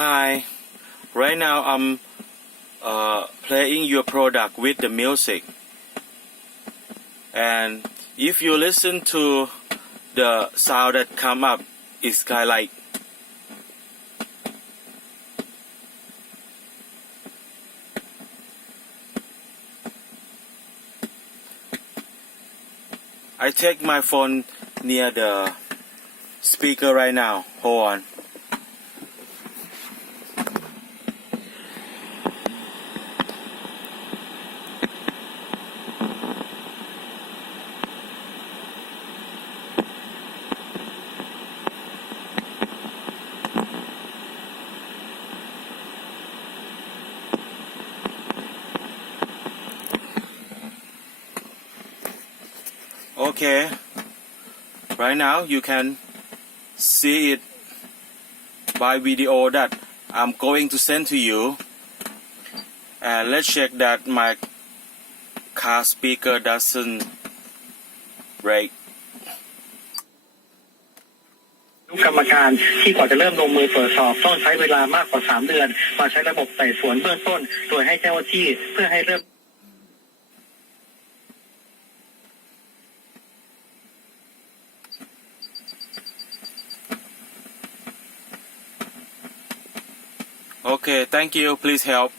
Hi, right now I'm playing your product with the music, and if you listen to the sound that come up, it's kind of like I take my phone near the speaker right now. Hold on. Okay, right now you can see it by video that I'm going to send to you, and let's check that my car speaker doesn't break. กรรมการที่กว่าจะเริ่มลงมือตรวจสอบต้องใช้เวลามากกว่า3 เดือนมาใช้ระบบไต่สวนเบื้องต้นโดยให้เจ้าหน้าที่เพื่อให้เริ่ม Okay, thank you. Please help.